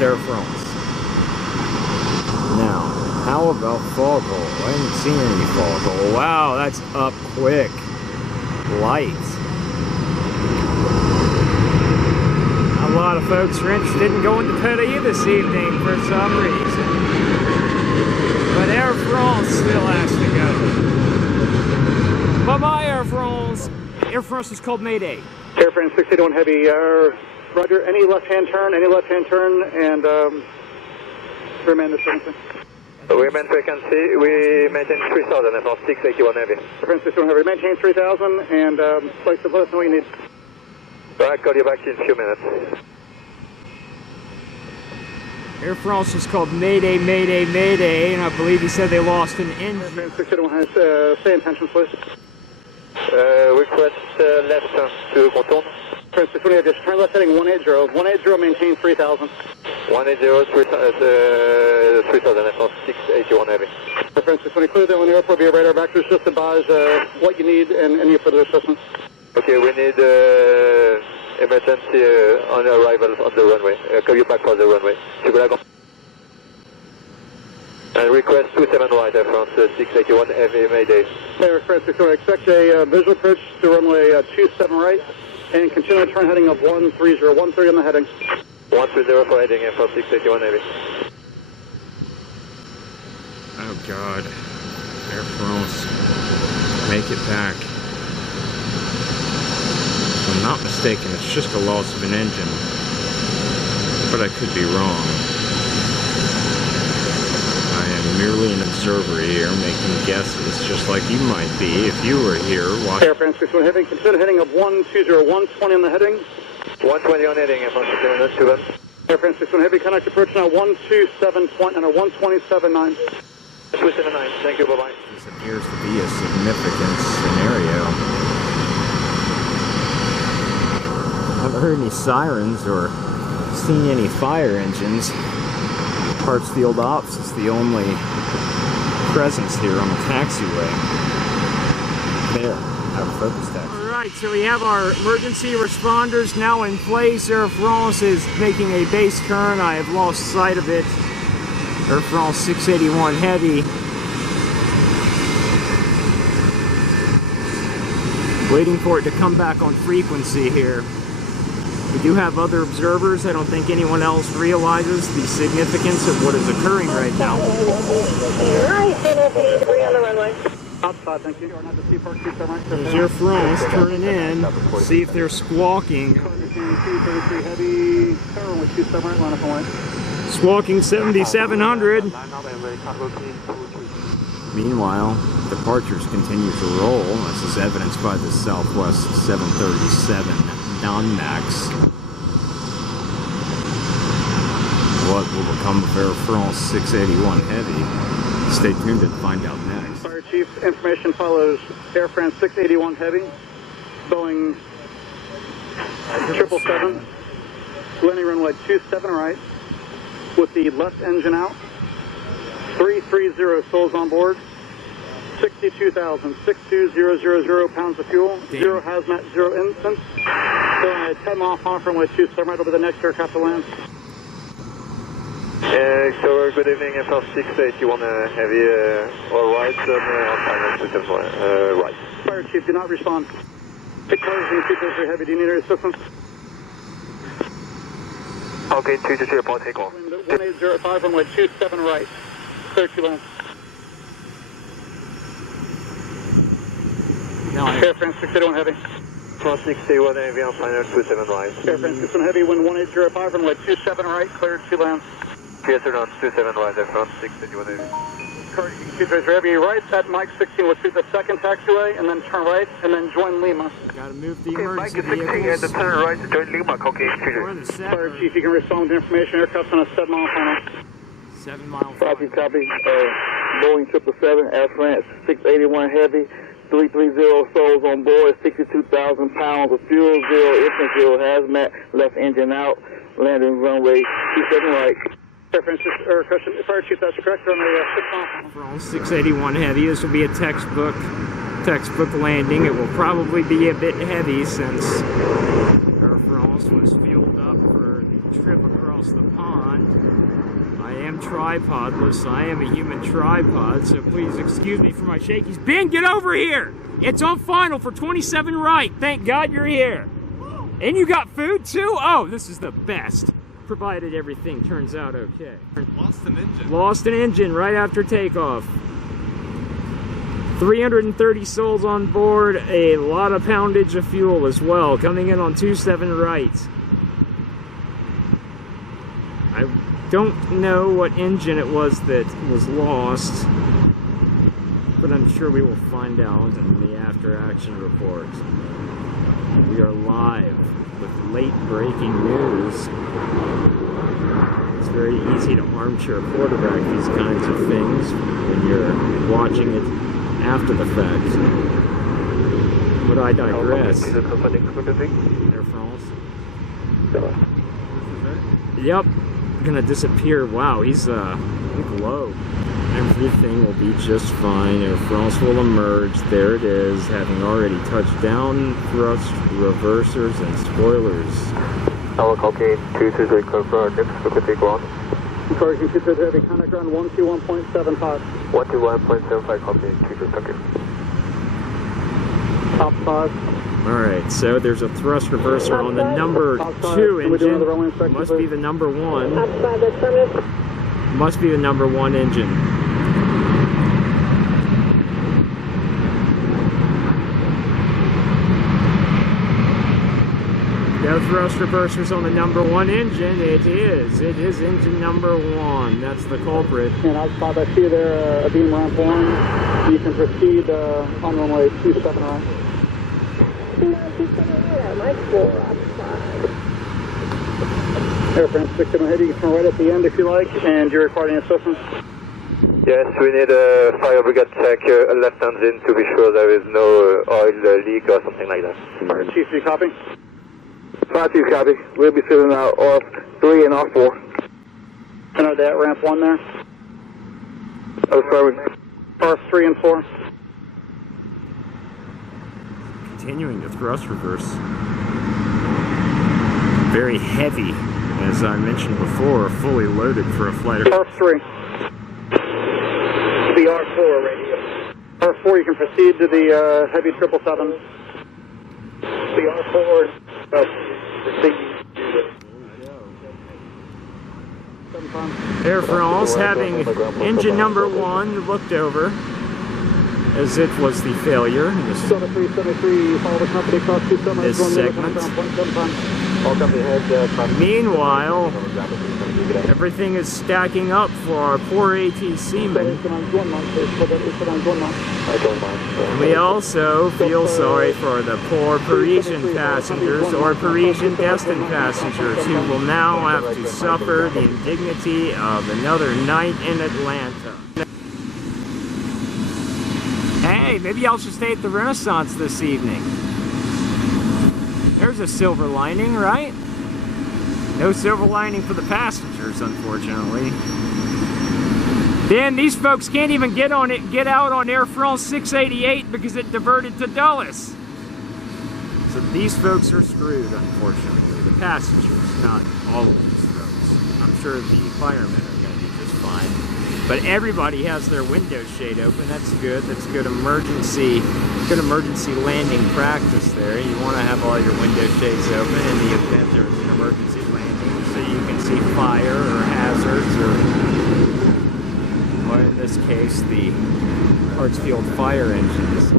and Air France. Now, how about fog hole? I haven't seen any fog hole. Wow, that's up quick. Light. A lot of folks are interested in going to Paris this evening for some reason. But Air France still has to go. Bye-bye, Air France. Air France is called Mayday. Air France 681 Heavy, roger, any left-hand turn, and remain the frequency. Remain frequency, we maintain 3000 for 681 Heavy. Air France 681 Heavy, maintain 3000, and place to let us know what you need. Alright, call you back in a few minutes. Air France was called Mayday, Mayday, Mayday, and I believe he said they lost an engine. Air France 681 has, stay in tension, please. Request left to contour. Air France 681, just turn left heading 180, 180, maintain 3000. 180, 3000 for 681 Heavy. Air France 620, clear the only airport via radar back. Just advise what you need and any further assistance. Okay, we need emergency on arrival on the runway. Call you back for the runway. And request 27 right, Air France 681 Heavy Mayday. Air France 681, expect a visual approach to runway 27 right, and continue turn heading of 130, 130 on the heading. 130 for heading, Air France 681 Heavy. Oh God, Air France, make it back. If I'm not mistaken, it's just a loss of an engine, but I could be wrong. I am merely an observer here, making guesses, just like you might be if you were here watching. Air France 621 heading, consider heading of 120, 120 on the heading. 120 on heading, Air France 621. Air France 621 heavy, contact approach now 127.9 or 127.9. 279, thank you, bye-bye. This appears to be a significant scenario. I haven't heard any sirens or seen any fire engines. Hartsfield Ops is the only presence here on the taxiway. There, out of focus taxi. Alright, so we have our emergency responders now in place. Air France is making a base turn. I have lost sight of it. Air France 681 Heavy. Waiting for it to come back on frequency here. We do have other observers. I don't think anyone else realizes the significance of what is occurring right now. Outside, thank you. There's Air France turning in. See if they're squawking. Squawking 7700. Meanwhile, departures continue to roll. This is evidenced by the Southwest 737 non-max. What will become of Air France 681 Heavy? Stay tuned and find out next. Fire Chief, information follows. Air France 681 Heavy, Boeing 777, landing runway 27 right, with the left engine out, 330 souls on board, 62,000 pounds of fuel, zero hazmat, zero instance. Going at 10 miles off runway 27 right over the next aircraft to land. So good evening, Air France 681 Heavy, all right, on final system, right. Fire Chief, do not respond. Pick closing, 233 Heavy, do you need any assistance? Okay, 223 report, take off. 1805, runway 27 right, clear to land. Air France 681 Heavy. France 681 Heavy on final 27 right. Air France 681 Heavy, wind 1805, runway 27 right, cleared to land. Yes, sir, on 27 right, Air France 681 Heavy. 233 Heavy, right at Mike 16, we'll shoot the second taxiway, and then turn right, and then join Lima. Gotta move the Okay, emergency Mike 16 and vehicles. the turn right to join Lima, okay, Fire Chief, you can respond to information, aircraft's on a 7-mile final. 7 mile. Copy, copy. Boeing 777, Air France 681 Heavy, 330 souls on board, 62,000 pounds of fuel, zero infant, zero hazmat, left engine out, landing runway 27 right. Air France, Fire Chief, that's correct, on the 6 mile. 681 Heavy. This will be a textbook landing. It will probably be a bit heavy since Air France was fueled up for the trip across the pond. on. I am tripodless. I am a human tripod, so please excuse me for my shakies. Ben, get over here! It's on final for 27 right. Thank God you're here. And you got food too? Oh, this is the best. Provided everything turns out okay. Lost an engine. Lost an engine right after takeoff. 330 souls on board, a lot of poundage of fuel as well, coming in on 27 right. I don't know what engine it was that was lost, but I'm sure we will find out in the after-action report. We are live with late-breaking news. It's very easy to armchair quarterback these kinds of things when you're watching it after the fact. But I digress. Air France. Yep. Gonna disappear. Wow, he's low. Everything will be just fine. Air France will emerge. There it is, having already touched down, thrust, reversers, and spoilers. Tower copy 223 confirm next frequency go on. Encouraging 223 heavy, contact ground 121.75. 121.75 copy 22, thank you. Top 5. Alright, so there's a thrust reverser on the number 2 engine. Must be the number 1. Must be the number 1 engine. No thrust reversers on the number 1 engine. It is engine number 1. That's the culprit. And outside, I see there a beam ramp 1. You can proceed on runway 27 right. Air France 67 heavy, you can turn right at the end if you like, and you're requiring assistance. Yes, we need a fire brigade check, a left engine to be sure there is no oil leak or something like that. Alright, Chief, do you copy? 5-2 copy. We'll be sitting out R3 and R4. And are they at ramp 1 there? Oh, sorry. R3 and 4. Continuing to thrust reverse. Very heavy, as I mentioned before, fully loaded for a flight of R3. The R4 radio. R4, you can proceed to the heavy 777. The R4, Air France having engine number 1 looked over as it was the failure in this segment. Meanwhile, everything is stacking up for our poor ATC men. We also feel sorry for the poor Parisian passengers or Parisian destined passengers who will now have to suffer the indignity of another night in Atlanta. Hey, maybe I'll just stay at the Renaissance this evening. There's a silver lining, right? No silver lining for the passengers, unfortunately. Then these folks can't even get out on Air France 688 because it diverted to Dulles. So these folks are screwed, unfortunately. The passengers, not all of these folks. I'm sure the firemen are going to be just fine. But everybody has their window shade open. That's good. That's good emergency landing practice there. You want to have all your window shades open in the event there's an emergency landing, so you can see fire or hazards, or in this case, the Hartsfield fire engines.